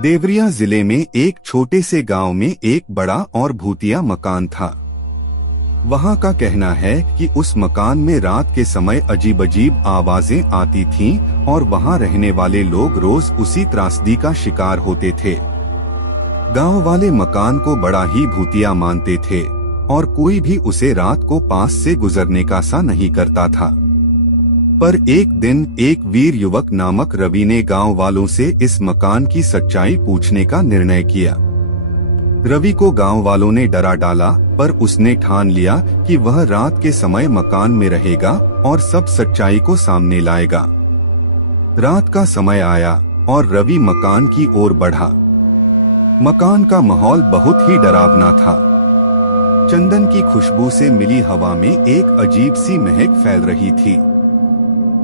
देवरिया जिले में एक छोटे से गांव में एक बड़ा और भूतिया मकान था। वहां का कहना है कि उस मकान में रात के समय अजीब-अजीब आवाजें आती थीं और वहां रहने वाले लोग रोज उसी त्रासदी का शिकार होते थे। गांव वाले मकान को बड़ा ही भूतिया मानते थे और कोई भी उसे रात को पास से गुजरने का सा नहीं करता था। पर एक दिन एक वीर युवक नामक रवि ने गांव वालों से इस मकान की सच्चाई पूछने का निर्णय किया। रवि को गांव वालों ने डरा डाला, पर उसने ठान लिया कि वह रात के समय मकान में रहेगा और सब सच्चाई को सामने लाएगा। रात का समय आया और रवि मकान की ओर बढ़ा। मकान का माहौल बहुत ही डरावना था। चंदन की खुशबू से मिली हवा में एक अजीब सी महक फैल रही थी।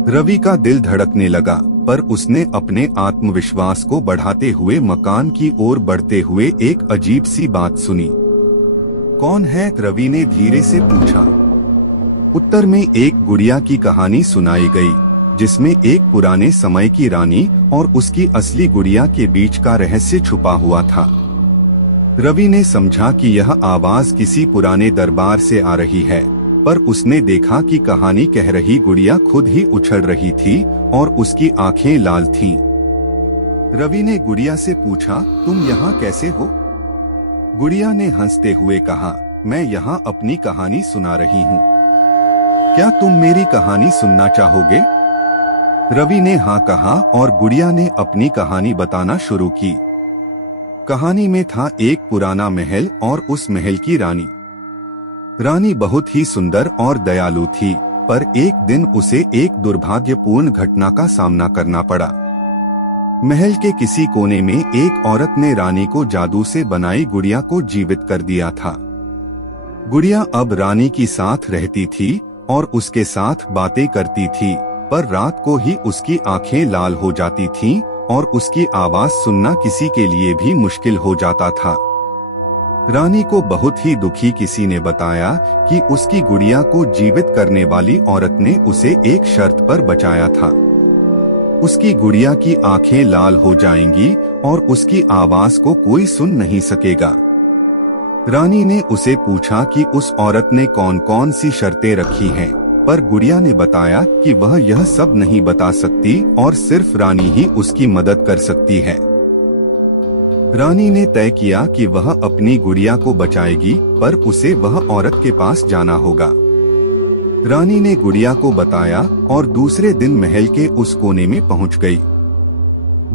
रवि का दिल धड़कने लगा, पर उसने अपने आत्मविश्वास को बढ़ाते हुए मकान की ओर बढ़ते हुए एक अजीब सी बात सुनी। कौन है? रवि ने धीरे से पूछा। उत्तर में एक गुड़िया की कहानी सुनाई गई, जिसमें एक पुराने समय की रानी और उसकी असली गुड़िया के बीच का रहस्य छुपा हुआ था। रवि ने समझा कि यह आवाज किसी पुराने दरबार से आ रही है, पर उसने देखा कि कहानी कह रही गुड़िया खुद ही उछल रही थी और उसकी आंखें लाल थीं। रवि ने गुड़िया से पूछा, तुम यहाँ कैसे हो? गुड़िया ने हंसते हुए कहा, मैं यहाँ अपनी कहानी सुना रही हूँ। क्या तुम मेरी कहानी सुनना चाहोगे? रवि ने हाँ कहा और गुड़िया ने अपनी कहानी बताना शुरू की। कहानी में था एक पुराना महल और उस महल की रानी। रानी बहुत ही सुंदर और दयालु थी, पर एक दिन उसे एक दुर्भाग्यपूर्ण घटना का सामना करना पड़ा। महल के किसी कोने में एक औरत ने रानी को जादू से बनाई गुड़िया को जीवित कर दिया था। गुड़िया अब रानी की साथ रहती थी और उसके साथ बातें करती थी, पर रात को ही उसकी आंखें लाल हो जाती थीं और उसकी आवाज सुनना किसी के लिए भी मुश्किल हो जाता था। रानी को बहुत ही दुखी किसी ने बताया कि उसकी गुड़िया को जीवित करने वाली औरत ने उसे एक शर्त पर बचाया था। उसकी गुड़िया की आंखें लाल हो जाएंगी और उसकी आवाज को कोई सुन नहीं सकेगा। रानी ने उसे पूछा कि उस औरत ने कौन कौन सी शर्तें रखी हैं, पर गुड़िया ने बताया कि वह यह सब नहीं बता सकती और सिर्फ रानी ही उसकी मदद कर सकती है। रानी ने तय किया कि वह अपनी गुड़िया को बचाएगी, पर उसे वह औरत के पास जाना होगा। रानी ने गुड़िया को बताया और दूसरे दिन महल के उस कोने में पहुंच गई।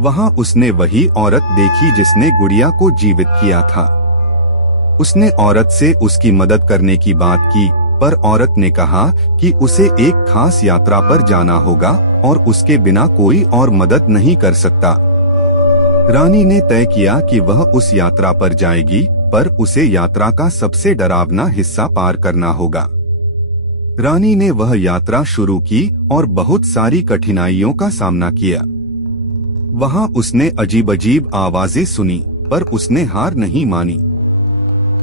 वहां उसने वही औरत देखी जिसने गुड़िया को जीवित किया था। उसने औरत से उसकी मदद करने की बात की, पर औरत ने कहा कि उसे एक खास यात्रा पर जाना होगा और उसके बिना कोई और मदद नहीं कर सकता। रानी ने तय किया कि वह उस यात्रा पर जाएगी, पर उसे यात्रा का सबसे डरावना हिस्सा पार करना होगा। रानी ने वह यात्रा शुरू की और बहुत सारी कठिनाइयों का सामना किया। वहां उसने अजीब-अजीब आवाजें सुनी, पर उसने हार नहीं मानी।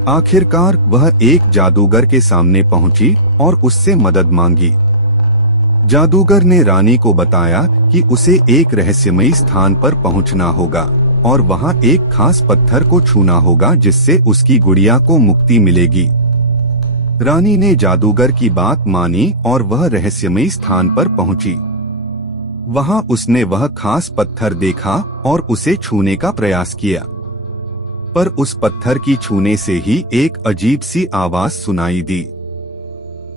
आखिरकार वह एक जादूगर के सामने पहुंची और उससे मदद मांगी। जादूगर ने रानी को बताया कि उसे एक रहस्यमयी स्थान पर पहुंचना होगा और वहां एक खास पत्थर को छूना होगा जिससे उसकी गुड़िया को मुक्ति मिलेगी। रानी ने जादूगर की बात मानी और वह रहस्यमयी स्थान पर पहुंची। वहां उसने वह खास पत्थर देखा और उसे छूने का प्रयास किया, पर उस पत्थर की छूने से ही एक अजीब सी आवाज सुनाई दी।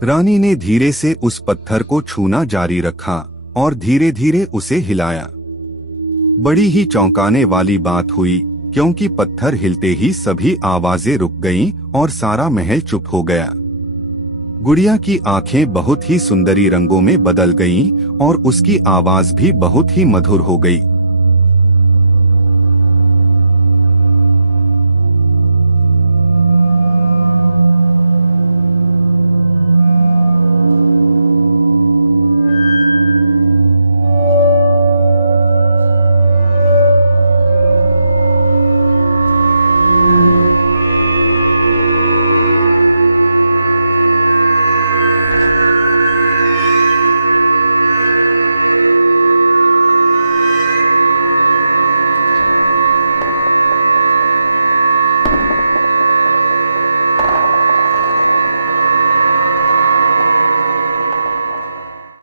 रानी ने धीरे से उस पत्थर को छूना जारी रखा और धीरे धीरे उसे हिलाया। बड़ी ही चौंकाने वाली बात हुई, क्योंकि पत्थर हिलते ही सभी आवाजें रुक गईं और सारा महल चुप हो गया। गुड़िया की आंखें बहुत ही सुंदरी रंगों में बदल गईं और उसकी आवाज भी बहुत ही मधुर हो गई।